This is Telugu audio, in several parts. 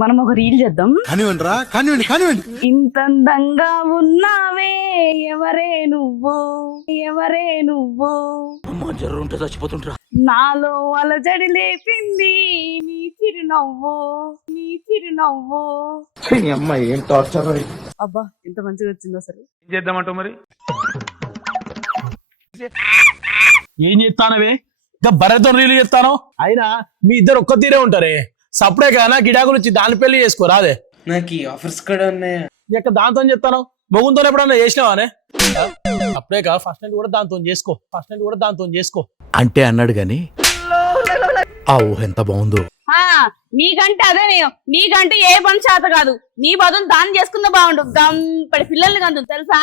మనం ఒక రీల్ చేద్దాం. కానివ్వండి. ఇంత అందంగా ఉన్నావే ఎవరే నువ్వు చచ్చిపోతుంటా. నాలో అలజడి లేపింది నీ చిరునవ్వు అమ్మాయి ఏం టార్చర్. అబ్బా ఎంత మంచిగా వచ్చిందో అసలు. ఏం చేద్దామంటావు మరి? ఏం చెప్తానవే ఇంకా బర్రెతో రీలు చెప్తాను. అయినా మీ ఇద్దరు ఒక్క తీరే ఉంటారే. సప్పుడే కదా గిడాకులు వచ్చి దాని పెళ్లి చేసుకో రాదే. నాకు ఈ ఆఫర్స్ కూడా ఉన్నాయా? ఇక దాంతో చెప్తాను. మొగుంతో ఎప్పుడన్నా చేసినావానే? అప్పుడే కదా ఫస్ట్ నైట్ కూడా దాంతో చేసుకో అంటే అన్నాడు గాని ఆ ఊహ ఎంత బాగుందో. నీకంటే అదే నేను నీకంటే ఏ పని చేత కాదు. నీ బదులు దాన్ని చేసుకుందా బాగుండు. గంపడి పిల్లల్ని కందు తెలుసా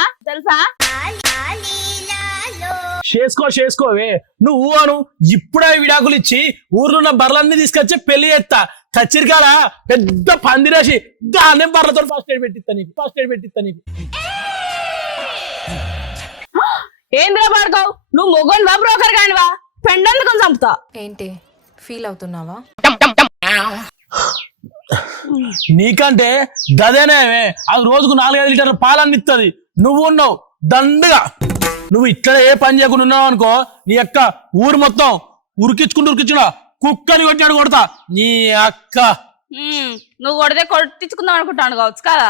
చేసుకోవే నువ్వు అను. ఇప్పుడే విడాకులు ఇచ్చి ఊర్లో ఉన్న బర్రెలన్నీ తీసుకొచ్చి పెళ్లి చేస్తా. కచ్చిరికాడ పెద్ద పంది రాసి దాన్నే బర్రెలతో ఫస్ట్ ఎయిడ్ పెట్టిస్తా నీకు. ఏంద్రా పాడుకోవు నువ్వు మొగోనివా బ్రోకర్ కానివా? పెండందుకు చంపుతా. ఏంటి ఫీల్ అవుతున్నావా? నీకంటే గదేనే అది రోజుకు 4-5 లీటర్ల పాలన్నీ ఇస్తుంది. నువ్వు ఉన్నావు దండగా. నువ్వు ఇట్లా ఏ పని చేయకుండా ఉన్నావు అనుకో నీ అక్క ఊరు మొత్తం ఉరికించుకున్నా కుక్కని కొడతా నీ అక్క. నువ్వు కొడితే కొట్టించుకుందాం అనుకుంటాను కావచ్చు కదా.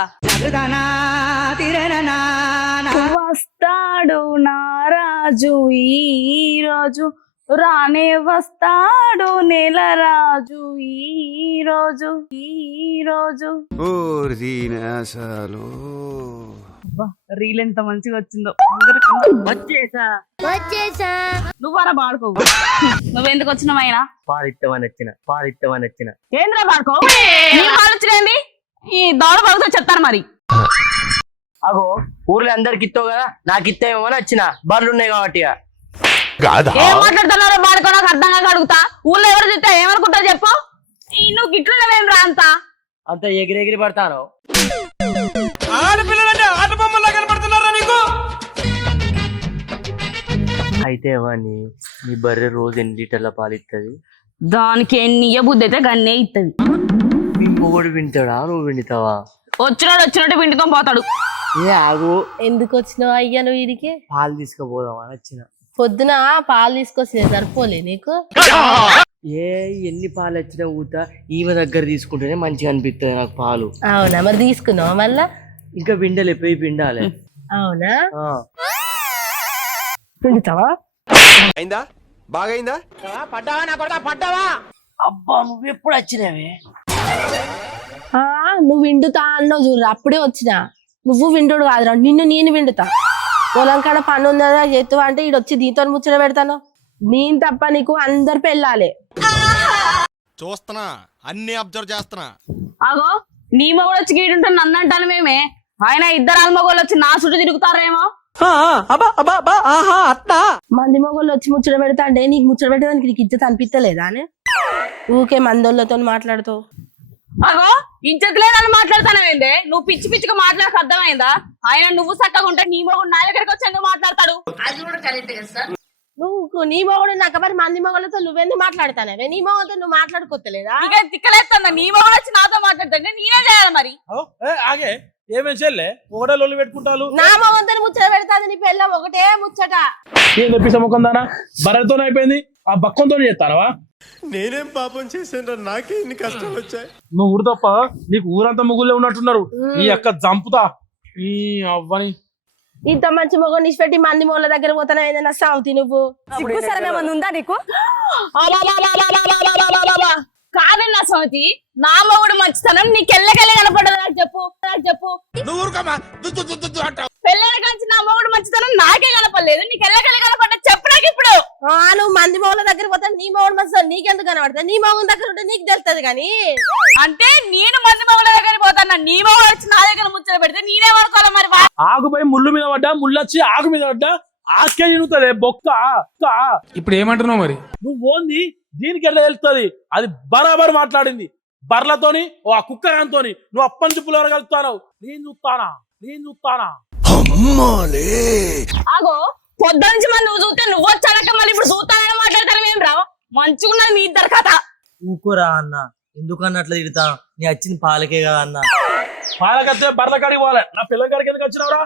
వస్తాడు నారాజు ఈ రోజు రానే వస్తాడు నెల రాజు ఈ రోజు రీల్ ఎంత మంచిగా వచ్చిందో. వచ్చేసా నువ్వు అలా పాడుకో. నువ్వెందుకు వచ్చినావు అయినా? పాలిత్తమని వచ్చిన ఏంద్రా పాడుకో. వచ్చింది ఈ దౌడ పడుతూ చెప్తాను మరి. అగో ఊర్లో అందరికి ఇస్తావు కదా, నాకు ఇస్తామేమో అని వచ్చిన. బర్రెలు ఉన్నాయి కాబట్టి. ఏం మాట్లాడుతున్నారో పాడుకో. నాకు అర్థంగా అడుగుతా. ఊళ్ళో ఎవరు చెప్తా ఏమనుకుంటా చెప్పు. నువ్వు గిట్లున్నావేం రా అంత ఎగిరెగిరి పడతాను. అయితే వాణ్ణి నీ బర్రె రోజు 8 లీటర్ల పాలు ఇస్తుంది. దానికి ఎన్ని బుద్ధి అయితే గన్నే ఇస్తుంది. మీ మొగుడు వింటాడా నువ్వు వింటావా? వచ్చినట్టు పిండితో పోతాడు. ఏ ఆగు, ఎందుకు వచ్చినావు అయ్యా నువ్వు వీరికి? పాలు తీసుకుపోదాం అని వచ్చిన. పొద్దున పాలు తీసుకొచ్చిన సరిపోలే నీకు? ఎన్ని పాలు వచ్చినా ఊత ఈమె దగ్గర తీసుకుంటేనే మంచిగా అనిపిస్తుంది నాకు పాలు. అవునా మరి తీసుకున్నావా మళ్ళా? ఇంకా పిండలే పోయి పిండాలి. అవునా పిండుతావా? అయిందా? బాగైందా? పడ్డావా? అబ్బా నువ్వు ఎప్పుడు వచ్చినావే? నువ్వు విండుతా అన్నావు చూడు, అప్పుడే వచ్చినా. నువ్వు విండుడు కాదురా, నిన్ను నేను విండుతా. పొలం కాడ పని ఉందా చేతువా అంటే ఈడొచ్చి దీంతో ముచ్చట పెడతాను. నేను తప్ప నీకు అందరు పెళ్ళాలి. చూస్తున్నా, అన్ని అబ్జర్వ్ చేస్తున్నా. అగో నీ మొగడు వచ్చి గీడుంటాను నన్ను అంటాను మేమే. ఆయన ఇద్దరు ఆల్మగోళ్ళు వచ్చి నా చుట్టూ తిరుగుతారేమో. మంది మొగోళ్ళు వచ్చి ముచ్చట పెడతా అంటే నీకు ముచ్చట పెట్టడానికి నీకు ఇజ్జత అనిపిస్తలేదా అని ఊకే మందోళ్ళతో మాట్లాడుతావు. అగో ఇజ్జతలే నన్ను మాట్లాడతానేందే. నువ్వు పిచ్చి పిచ్చిగా మాట్లాడక అర్థమైందా? ఆయన నువ్వు చక్కగా ఉంటే నీ మొగుడు నా దగ్గరికి వచ్చి ఎందుకు మాట్లాడతాడు? నువ్వు నీ మొగుడు నాకు మరి మంది మొగలతో నువ్వెందుకు మాట్లాడతానే? నీ మొగలతో నువ్వు మాట్లాడుకోలేదా? ఇక తిక్కలేస్తుందా? నీ మొగుడు వచ్చి నాతో మాట్లాడుతుంటే నేనే చేయాలి మరి. ఆగే ఏమేం చెల్లె ఒకటే లొల్లి పెట్టుకుంటారు. నా మొగంతో ముచ్చట పెడతాది నీ పిల్ల ఒకటే ముచ్చట. ఏం తెప్పిస్తా ముఖందానా బర్రెతో అయిపోయింది. ఆ బక్కంతో చేస్తానవా? నేనేం పాపం చేశాను? నాకే ఇన్ని కష్టాలు వచ్చాయి. నువ్వు ఊరు తప్ప నీకు ఊరంతా ముగ్గులే ఉన్నట్టున్నారు. ఈ అక్క చంపుతా ఈ అవ్వని. ఇంత మంచి మొగ నిష్పెట్టి మంది మొగల దగ్గర పోతానా ఏదైనా సావుతి నువ్వు? ఉందా నీకు? కాదన్నా సౌతి, నా మొగుడు మంచితనం నీకెళ్ళకెళ్ళి కనపడదు. నాకు చెప్పు పెళ్ళైన కాంచి నా మొగుడు మంచితనం నాకే కనపడలేదు. నీకెళ్ళకెళ్ళి కనపడ్డా చెప్పు నాకు ఇప్పుడు. నువ్వు మంది మొగల దగ్గర పోతా నీ మొగుడు మంచితనం నీకెందుకు కనపడతా? నీ మొగం దగ్గర ఉంటే నీకు తెలుస్తుంది కానీ. అంటే నేను మంది మొగల దగ్గర పోతాను. నీ మొగుడు వచ్చి నా దగ్గర ముచ్చట పెడితే నేనేమనుకోవాలి మరి? ఆకుపై ముళ్ళు మీద పడ్డా, ముళ్ళొచ్చి ఆకు మీద పడ్డా ఆకే తిరుగుతుంది బొక్క. ఇప్పుడు ఏమంటున్నావు మరి? నువ్వు ఓంది దీనికి ఎట్లా తెలుస్తుంది? అది బరాబర్ మాట్లాడింది బర్లతోని ఆ కుక్కరాంతోని. నువ్వు అప్పని చెప్పులు కలుపుతాను. నేను చూస్తానా ఆగో పొద్దు నుంచి మరి నువ్వు చూస్తే నువ్వు వచ్చాక మళ్ళీ ఇప్పుడు చూస్తానని మాట్లాడతాను. ఏం రావు మంచిగున్నది మీ ఇద్దరు కథ. ఊకోరా అన్న, ఎందుకన్నా అట్లా తిడతా నీ వచ్చింది పాలకే కదా అన్న. పాలకత్తే బర్ల కాడికి పోవాలి, నా పిల్లల కాడికి ఎందుకు వచ్చినావురా?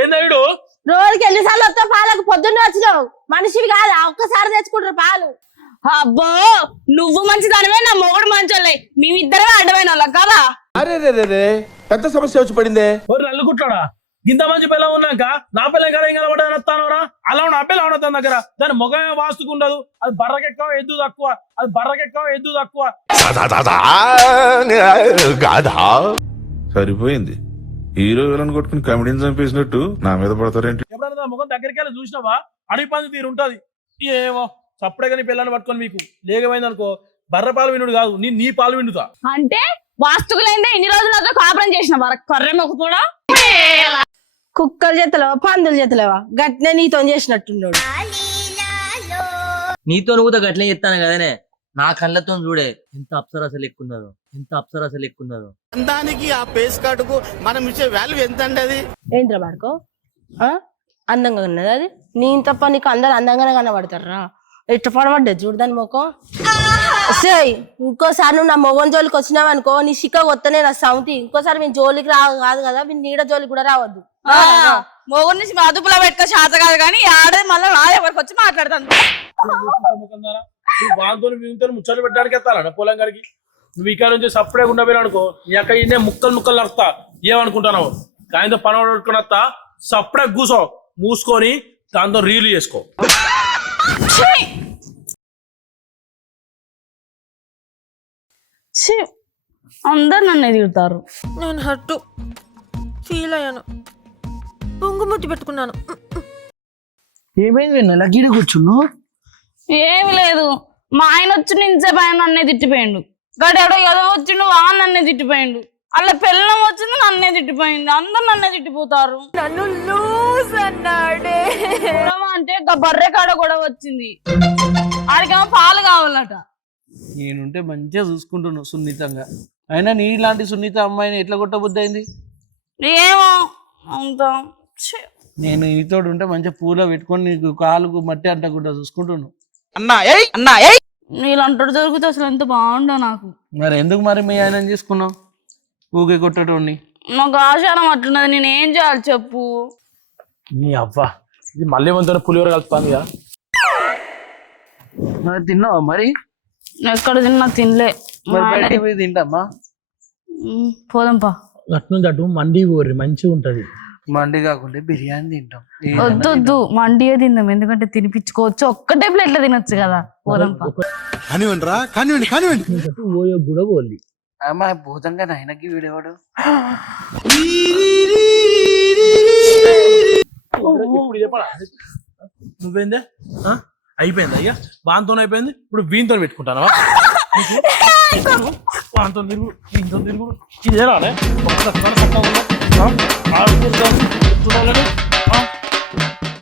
ఏందా వీడు? రోజుకి ఎన్నిసార్లు వస్తావు పాలకు? పొద్దున్నే వచ్చినావు, మనిషివి కాదా? ఒక్కసారి తెచ్చుకుంటారు పాలు. అబ్బో నువ్వు మంచిదానివే, నా మొగుడు మంచోళ్ళే, మేమిద్దరమే అడ్డమైన వాళ్ళం కదా. అరే రే రే రే పెద్ద సమస్య వచ్చి పడిందే. ఓరి నల్లుకుంటాడా? ఇంత మంచి పిల్ల ఉన్నాక నా పిల్ల కాడ ఏం కలబడ్డా వస్తానవరా? అలా ఉన్న ఆ పిల్ల అవునా దగ్గర? దాని ముఖమే వాస్తుకుండదు, అది బర్రకెక్కవ ఎద్దు తక్కువ, అది బర్రకెక్కవ ఎద్దు తక్కువ. సరిపోయింది. హీరో విలన్ కొట్టుకుని కమెడీని చంపేసినట్టు నా మీద పడతారేంటి? ఎప్పుడన్నా నా ముఖం దగ్గరికి వెళ్ళి చూసినావా? అడిగి పని తీరు ఉంటది. ఏమో చప్పుడే కానీ పిల్లని పట్టుకొని మీకు లేకపోయింది అనుకో, బర్ర పాలు వినుడు కాదు, నీ పాలు విండుతా. అంటే వాస్తుకులైందే ఇన్ని రోజులు నాతో కాపురం చేసిన కర్రె మొక్క కూడా. కుక్కల చేతలేవా పందుల చేతలేవా? గట్నే నీతో చేసినట్టున్నాడు. నీతో నువ్వు గట్లే చెప్తాను కదనే, నా కళ్ళతో చూడే ఎంత అప్సరసలు ఎక్కున్నదో, ఎంత అప్సరసలు ఎక్కున్నదో. దానికి ఆ పేస్ కార్డుకు మనం ఇచ్చే వాల్యూ ఎంత అండి? అది ఏంద్రా బాడుకో అందంగా ఉన్నది అది. నేను తప్ప నీకు అందరు అందంగానే కనబడతారా? ఎట్ట పడబడ్డా చూడదాని మొఖం. ఇంకోసారి నువ్వు నా మొగన్ జోలికి వచ్చినావు అనుకో, నీ సిక్క కొత్తనే నా సౌతి. ఇంకోసారి మీ జోలికి కాదు కదా, మీ నీడ జోలికి కూడా రావద్దు. మొగుడు నుంచి అదుపులో పెట్టుకో శాత కాదు కానీ ఆడది మళ్ళీ నా ఎవరికి వచ్చి మాట్లాడతాను. వాళ్ళతో వీళ్ళతో ముచ్చట్లు పెట్టడానికి ఎత్తాలా పొలం కాడికి? నువ్వు ఇక్కడ నుంచి సప్పుడే ఉండబోయినా అనుకో, నీ అక్క ఇన్నే ముక్కలు ముక్కలు నడుస్తా. ఏమనుకుంటున్నావు? ఆయనతో పని పడుకుని వస్తా, సప్పుడే కూసో, మూసుకొని దాంతో రీల్ చేసుకో. అందరు నన్ను తిడతారు. నేను హట్టు ఫీల్ అయ్యాను, పొంగుముట్టి పెట్టుకున్నాను. ఏమైంది నెల గిడి కూర్చున్నావు? ఏమి లేదు, మా ఆయన వచ్చి నించేపు ఆయన నన్నే తిట్టిపోయిండు. గడెవడో ఏదో వచ్చిండు ఆ నన్నే తిట్టిపోయిండు. అలా పిల్లం వచ్చింది నన్నే తిట్టిపోయింది. అందరు నన్నే తిట్టిపోతారు. నన్ను లూజ్ అన్నాడే. గొడవ అంటే బర్రె కాడ గొడవ వచ్చింది. ఆడికేమో పాలు కావాలట. నేనుంటే మంచిగా చూసుకుంటున్నావు సున్నితంగా, అయినా నీ ఇలాంటి సున్నిత అమ్మాయిని ఎట్లా కొట్టబుద్ధి అయింది? ఏమో అంత నేను నీతో ఉంటే మంచిగా పూల పెట్టుకొని నీకు కాలుకు మట్టి అంటకుండా చూసుకుంటున్నావు. నీళ్ళంటాడు దొరికితే అసలు ఎంత బాగుండో నాకు. మరి ఎందుకు మరి మీ ఆయన చేసుకున్నావు ఊకే కొట్టటోని? నాకు ఆశానం అట్లున్నది, నేను ఏం చేయాలి చెప్పు. నీ అవ్వ ఇది మళ్ళీ వంతన పులిహోర కలుపుతాంది కదా. మరి తిన్నావా మరి? ఎక్కడ తిన్నా తినలే. మరి బయటికి పోయి తింటామా? పోదాంపా. అట్నుంచి అటు మండి పోర్రి, మంచిగా ఉంటది. మండి కాకుండా బిర్యానీ తింటాం. వద్దు మండియే తిందాం, ఎందుకంటే తినిపించుకోవచ్చు. ఒక్కటే ప్లేట్లో తినొచ్చు కదా. పోదాంపా. కానివ్వండి రా, కానివ్వండి కానివ్వండి. ఓయో కూడా పోలి అమ్మా భూతంగా నాయనకి వీడేవాడు. నువ్వేందే అయిపోయింది అయ్యా, వాంతో అయిపోయింది. ఇప్పుడు వీంతో పెట్టుకుంటానా? వాంతో తిరుగు, వీంతో తిరుగు. ఇదేనా